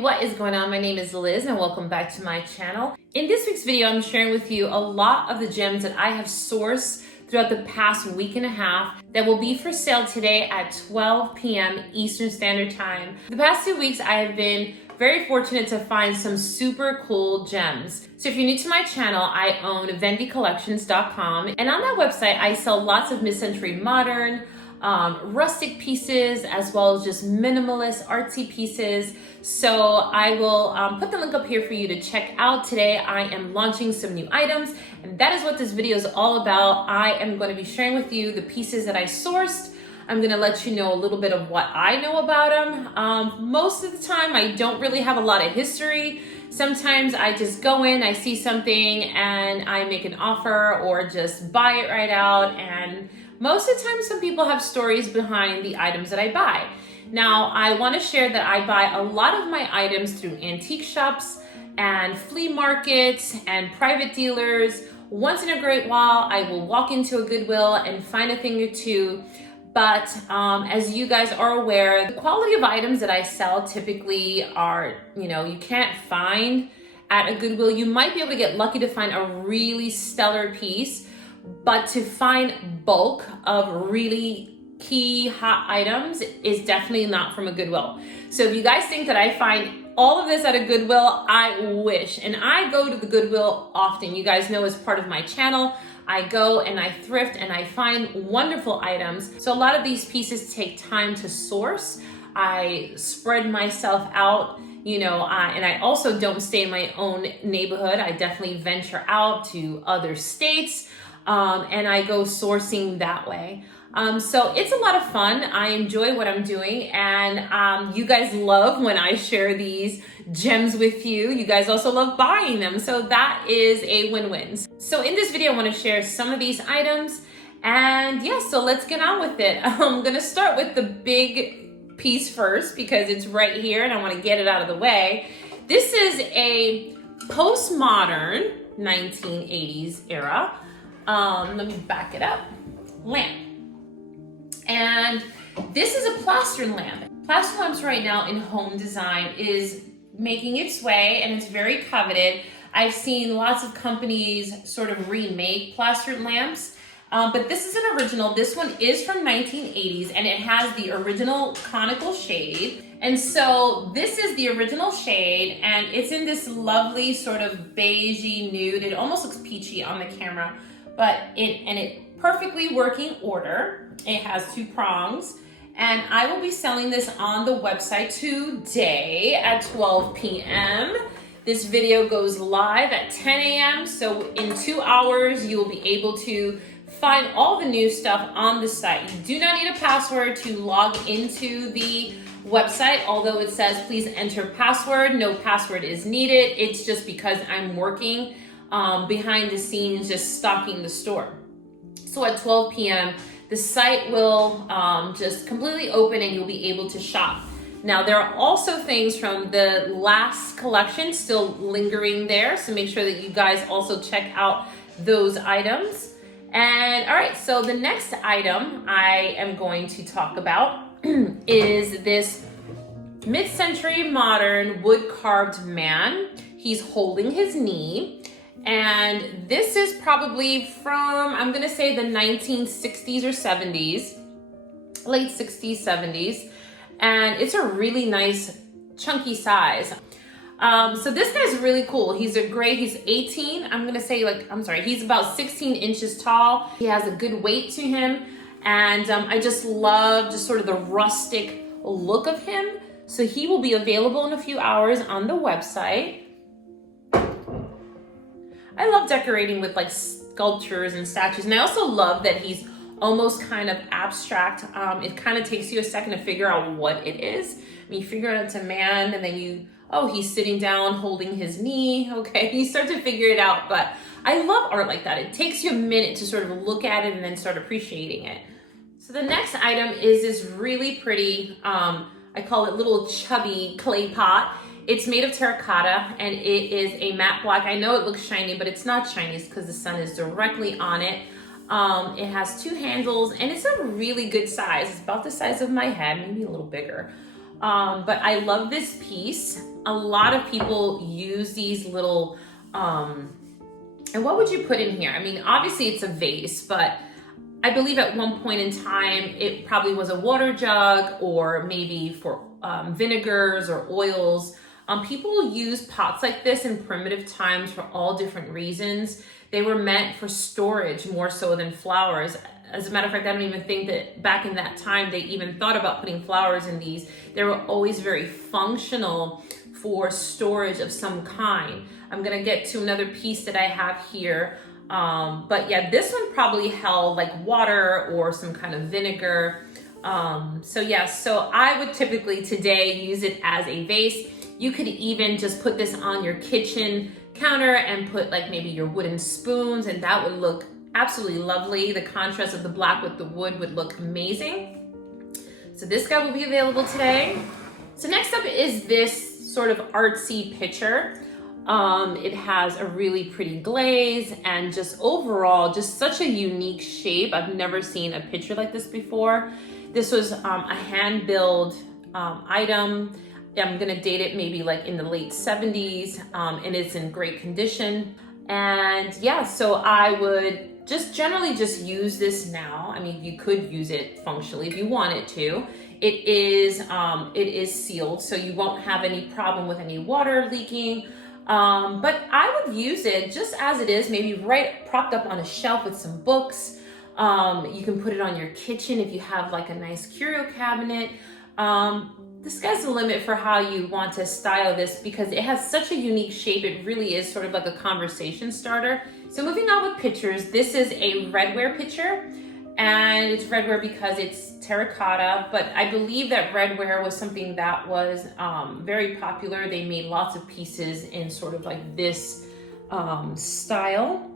What is going on? My name is Liz and welcome back to my channel. In this week's video, I'm sharing with you a lot of the gems that I have sourced throughout the past week and a half that will be for sale today at 12 p.m. Eastern Standard Time. The past 2 weeks, I have been very fortunate to find some super cool gems. So if you're new to my channel, I own VendiCollections.com, and on that website, I sell lots of mid-century modern, rustic pieces, as well as just minimalist artsy pieces. So I will put the link up here for you to check out. Today I am launching some new items, and that is what this video is all about. I am going to be sharing with you the pieces that I sourced. I'm going to let you know a little bit of what I know about them. Most of the time I don't really have a lot of history. Sometimes I just go in, I see something and I make an offer or just buy it right out, and most of the time, some people have stories behind the items that I buy. Now, I want to share that I buy a lot of my items through antique shops and flea markets and private dealers. Once in a great while, I will walk into a Goodwill and find a thing or two. But as you guys are aware, the quality of items that I sell typically are, you can't find at a Goodwill. You might be able to get lucky to find a really stellar piece, but to find bulk of really key hot items is definitely not from a Goodwill. So if you guys think that I find all of this at a Goodwill, I wish. And I go to the Goodwill often. You guys know, as part of my channel, I go and I thrift and I find wonderful items. So a lot of these pieces take time to source. I spread myself out, and I also don't stay in my own neighborhood. I definitely venture out to other states. And I go sourcing that way. So it's a lot of fun. I enjoy what I'm doing, and you guys love when I share these gems with you. You guys also love buying them, so that is a win-win. So in this video, I want to share some of these items, and yeah, so let's get on with it. I'm gonna start with the big piece first because it's right here and I want to get it out of the way. This is a postmodern 1980s era. Let me back it up. Lamp. And this is a plaster lamp. Plaster lamps right now in home design is making its way, and it's very coveted. I've seen lots of companies sort of remake plaster lamps, but this is an original. This one is from 1980s, and it has the original conical shade. And so this is the original shade, and it's in this lovely sort of beigey nude. It almost looks peachy on the camera, but it perfectly working order. It has 2 prongs, and I will be selling this on the website today at 12 p.m. This video goes live at 10 a.m. So in 2 hours, you'll be able to find all the new stuff on the site. You do not need a password to log into the website, although it says please enter password. No password is needed. It's just because I'm working behind the scenes, just stocking the store. So at 12 p.m., the site will just completely open and you'll be able to shop. Now, there are also things from the last collection still lingering there, so make sure that you guys also check out those items. And all right, so the next item I am going to talk about is this mid-century modern wood-carved man. He's holding his knee. And this is probably from, I'm gonna say, the 1960s or 70s, late 60s, 70s. And it's a really nice chunky size. So this guy's really cool. He's 18, he's about 16 inches tall. He has a good weight to him. And I just love just sort of the rustic look of him. So he will be available in a few hours on the website. I love decorating with like sculptures and statues, and I also love that he's almost kind of abstract. It kind of takes you a second to figure out what it is. I mean, you figure out it's a man, and then he's sitting down holding his knee. Okay, you start to figure it out, but I love art like that. It takes you a minute to sort of look at it and then start appreciating it. So the next item is this really pretty, I call it little chubby clay pot. It's made of terracotta, and it is a matte black. I know it looks shiny, but it's not shiny. It's because the sun is directly on it. It has 2 handles, and it's a really good size. It's about the size of my head, maybe a little bigger. But I love this piece. A lot of people use these little, and what would you put in here? I mean, obviously it's a vase, but I believe at one point in time, it probably was a water jug or maybe for vinegars or oils. People use pots like this in primitive times for all different reasons. They were meant for storage more so than flowers. As a matter of fact, I don't even think that back in that time, they even thought about putting flowers in these. They were always very functional for storage of some kind. I'm gonna get to another piece that I have here. But yeah, this one probably held like water or some kind of vinegar. So I would typically today use it as a vase. You could even just put this on your kitchen counter and put like maybe your wooden spoons, and that would look absolutely lovely. The contrast of the black with the wood would look amazing. So this guy will be available today. So next up is this sort of artsy pitcher. It has a really pretty glaze and just overall, just such a unique shape. I've never seen a pitcher like this before. This was a hand-built item. I'm gonna date it maybe like in the late 70s, and it's in great condition. And yeah, so I would just generally just use this now. I mean, you could use it functionally if you wanted to. It is sealed, so you won't have any problem with any water leaking. But I would use it just as it is, maybe right propped up on a shelf with some books. You can put it on your kitchen if you have like a nice curio cabinet. The sky's the limit for how you want to style this because it has such a unique shape. It really is sort of like a conversation starter. So moving on with pictures, this is a redware pitcher, and it's redware because it's terracotta, but I believe that redware was something that was very popular. They made lots of pieces in sort of like this style.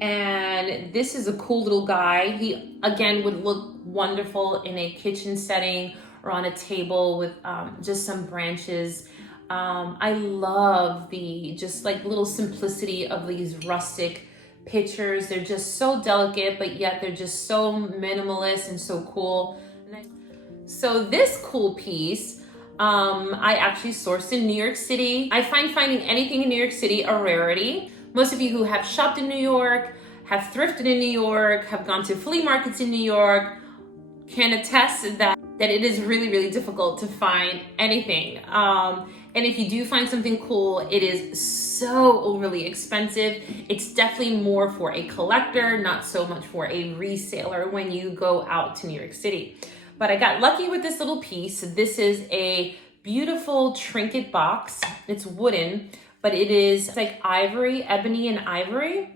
And this is a cool little guy. He, again, would look wonderful in a kitchen setting or on a table with just some branches. I love the just like little simplicity of these rustic pictures. They're just so delicate, but yet they're just so minimalist and so cool. So this cool piece, I actually sourced in New York City. I find finding anything in New York City a rarity. Most of you who have shopped in New York, have thrifted in New York, have gone to flea markets in New York, can attest that it is really, really difficult to find anything. And if you do find something cool, it is so overly expensive. It's definitely more for a collector, not so much for a reseller when you go out to New York City. But I got lucky with this little piece. This is a beautiful trinket box. It's wooden, but it is like ivory, ebony and ivory.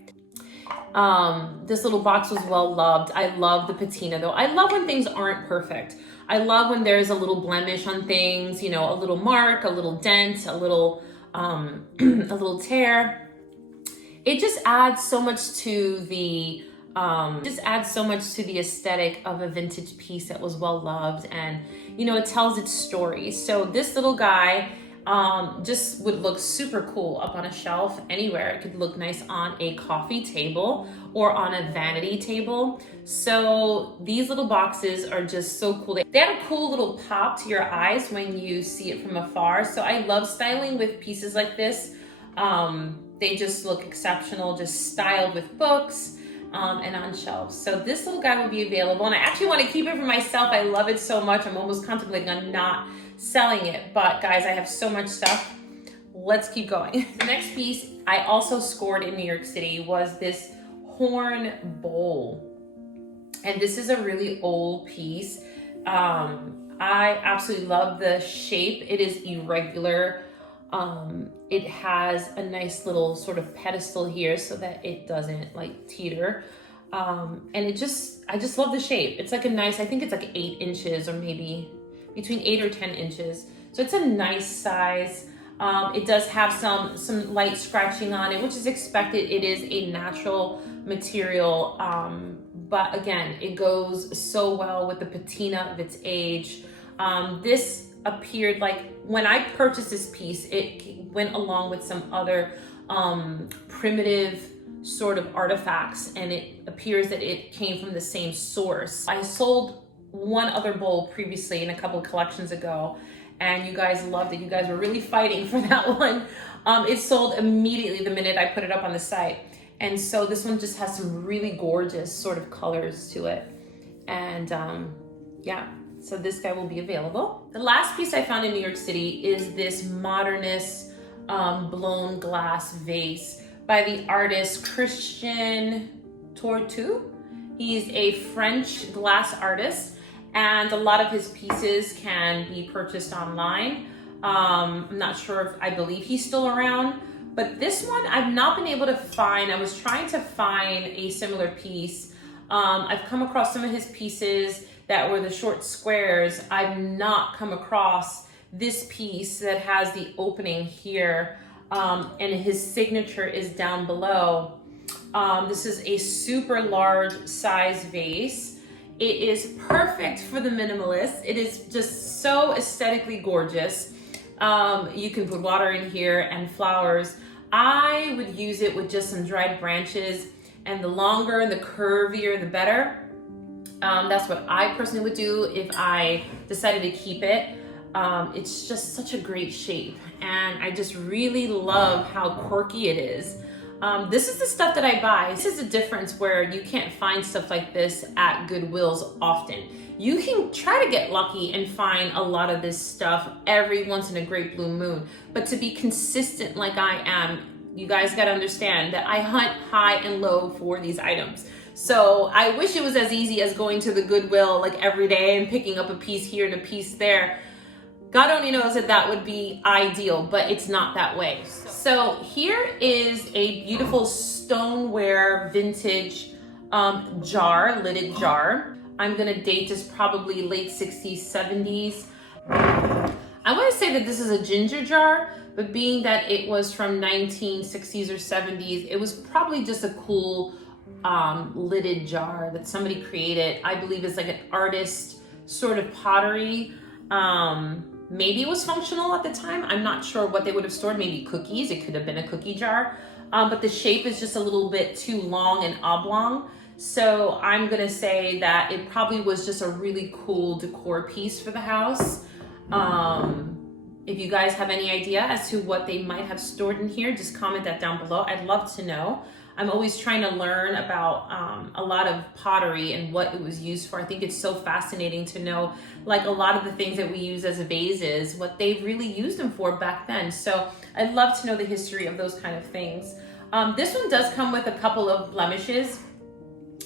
This little box was well loved. I love the patina though. I love when things aren't perfect. I love when there's a little blemish on things, you know, a little mark, a little dent, a little a little tear. It just adds so much to the aesthetic of a vintage piece that was well loved, and you know, it tells its story. So this little guy just would look super cool up on a shelf anywhere. It could look nice on a coffee table or on a vanity table. So these little boxes are just so cool. They have a cool little pop to your eyes when you see it from afar. So I love styling with pieces like this. They just look exceptional, just styled with books and on shelves. So this little guy will be available, and I actually want to keep it for myself. I love it so much. I'm almost contemplating on not selling it, but guys, I have so much stuff. Let's keep going. The next piece I also scored in New York City was this horn bowl. And this is a really old piece. I absolutely love the shape. It is irregular. It has a nice little sort of pedestal here so that it doesn't like teeter. And I just love the shape. It's like a nice, I think it's like 8 inches or maybe between 8 or 10 inches. So it's a nice size. It does have some light scratching on it, which is expected. It is a natural material. But again, it goes so well with the patina of its age. This appeared like, when I purchased this piece, it went along with some other primitive sort of artifacts, and it appears that it came from the same source. I sold one other bowl previously in a couple of collections ago, and you guys loved it. You guys were really fighting for that one. It sold immediately the minute I put it up on the site. And so this one just has some really gorgeous sort of colors to it. And yeah, so this guy will be available. The last piece I found in New York City is this modernist blown glass vase by the artist Christian Tortu. He's a French glass artist, and a lot of his pieces can be purchased online. I'm not sure if, I believe he's still around, but this one I've not been able to find. I was trying to find a similar piece. I've come across some of his pieces that were the short squares. I've not come across this piece that has the opening here, and his signature is down below. This is a super large size vase. It is perfect for the minimalist. It is just so aesthetically gorgeous. You can put water in here and flowers. I would use it with just some dried branches, and the longer and the curvier, the better. That's what I personally would do if I decided to keep it. It's just such a great shape, and I just really love how quirky it is. This is the stuff that I buy. This is the difference where you can't find stuff like this at Goodwills often. You can try to get lucky and find a lot of this stuff every once in a great blue moon, but to be consistent like I am, you guys gotta understand that I hunt high and low for these items. So I wish it was as easy as going to the Goodwill like every day and picking up a piece here and a piece there. God only knows that that would be ideal, but it's not that way. So here is a beautiful stoneware vintage jar, lidded jar. I'm gonna date this probably late 60s, 70s. I wanna say that this is a ginger jar, but being that it was from 1960s or 70s, it was probably just a cool lidded jar that somebody created. I believe it's like an artist sort of pottery. Maybe it was functional at the time. I'm not sure what they would have stored. Maybe cookies. It could have been a cookie jar. But the shape is just a little bit too long and oblong. So I'm gonna say that it probably was just a really cool decor piece for the house. If you guys have any idea as to what they might have stored in here, just comment that down below. I'd love to know. I'm always trying to learn about a lot of pottery and what it was used for. I think it's so fascinating to know, like a lot of the things that we use as vases, what they really used them for back then. So I'd love to know the history of those kind of things. This one does come with a couple of blemishes,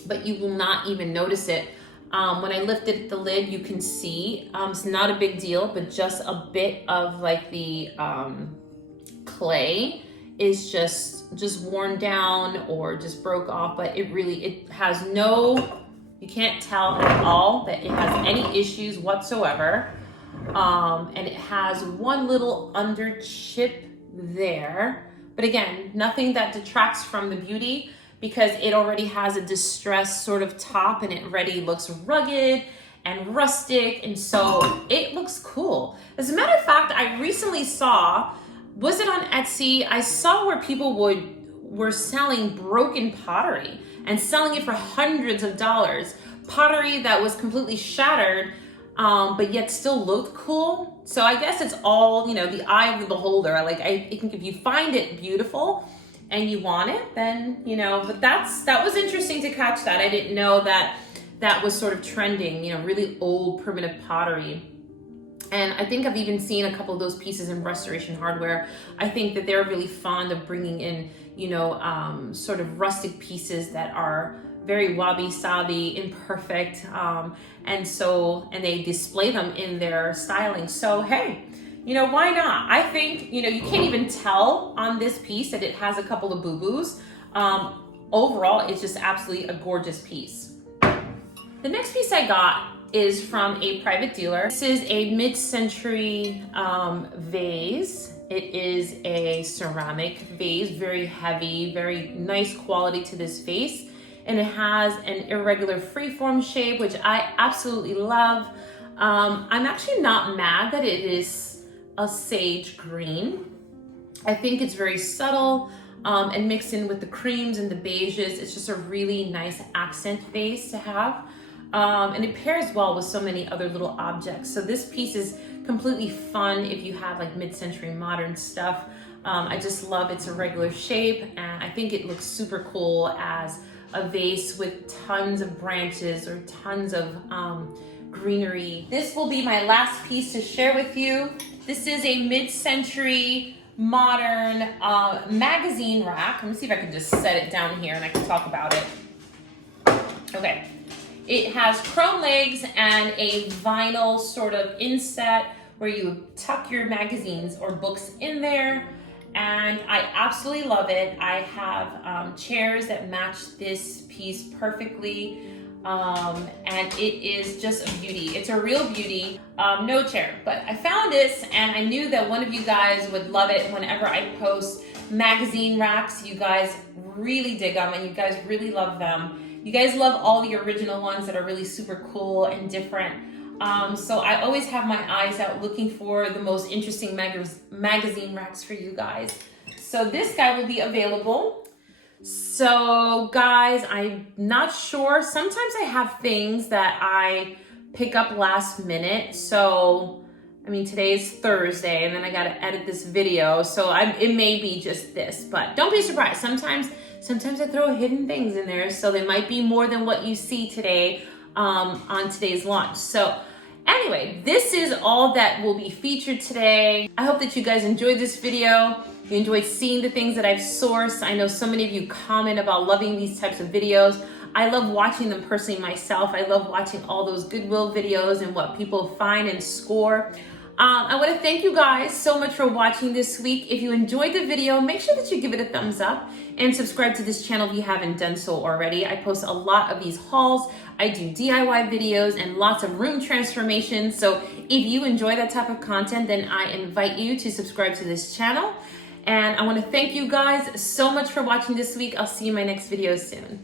but you will not even notice it. When I lifted the lid, you can see, it's not a big deal, but just a bit of like the clay is just worn down or just broke off, but it has no, you can't tell at all that it has any issues whatsoever. And it has one little under chip there, but again, nothing that detracts from the beauty, because it already has a distressed sort of top and it already looks rugged and rustic, and so it looks cool. As a matter of fact, I recently saw, was it on Etsy? I saw where people were selling broken pottery and selling it for hundreds of dollars. Pottery that was completely shattered, but yet still looked cool. So I guess it's all, you know, the eye of the beholder. I think if you find it beautiful and you want it, then, you know, but that was interesting to catch that. I didn't know that that was sort of trending, you know, really old primitive pottery. And I think I've even seen a couple of those pieces in Restoration Hardware. I think that they're really fond of bringing in, you know, sort of rustic pieces that are very wabi-sabi, imperfect, and they display them in their styling. So, hey, you know, why not? I think, you know, you can't even tell on this piece that it has a couple of boo-boos. Overall, it's just absolutely a gorgeous piece. The next piece I got is from a private dealer. This is a mid-century vase. It is a ceramic vase, very heavy, very nice quality to this vase. And it has an irregular freeform shape, which I absolutely love. I'm actually not mad that it is a sage green. I think it's very subtle and mixed in with the creams and the beiges. It's just a really nice accent vase to have. And it pairs well with so many other little objects. So this piece is completely fun if you have like mid-century modern stuff. I just love it's a regular shape, and I think it looks super cool as a vase with tons of branches or tons of greenery. This will be my last piece to share with you. This is a mid-century modern magazine rack. Let me see if I can just set it down here and I can talk about it. Okay, it has chrome legs and a vinyl sort of inset where you tuck your magazines or books in there, and I absolutely love it. I have chairs that match this piece perfectly, and it is just a beauty. It's a real beauty. No chair, but I found this and I knew that one of you guys would love it. Whenever I post magazine racks, you guys really dig them and you guys really love them. You guys love all the original ones that are really super cool and different. So I always have my eyes out looking for the most interesting magazine racks for you guys. So this guy will be available. So guys, I'm not sure. Sometimes I have things that I pick up last minute. So, I mean, today's Thursday and then I gotta edit this video. So it may be just this, but don't be surprised. Sometimes I throw hidden things in there. So they might be more than what you see today on today's launch. So anyway, this is all that will be featured today. I hope that you guys enjoyed this video. You enjoyed seeing the things that I've sourced. I know so many of you comment about loving these types of videos. I love watching them personally myself. I love watching all those Goodwill videos and what people find and score. I want to thank you guys so much for watching this week. If you enjoyed the video, make sure that you give it a thumbs up and subscribe to this channel if you haven't done so already. I post a lot of these hauls. I do DIY videos and lots of room transformations. So if you enjoy that type of content, then I invite you to subscribe to this channel. And I want to thank you guys so much for watching this week. I'll see you in my next video soon.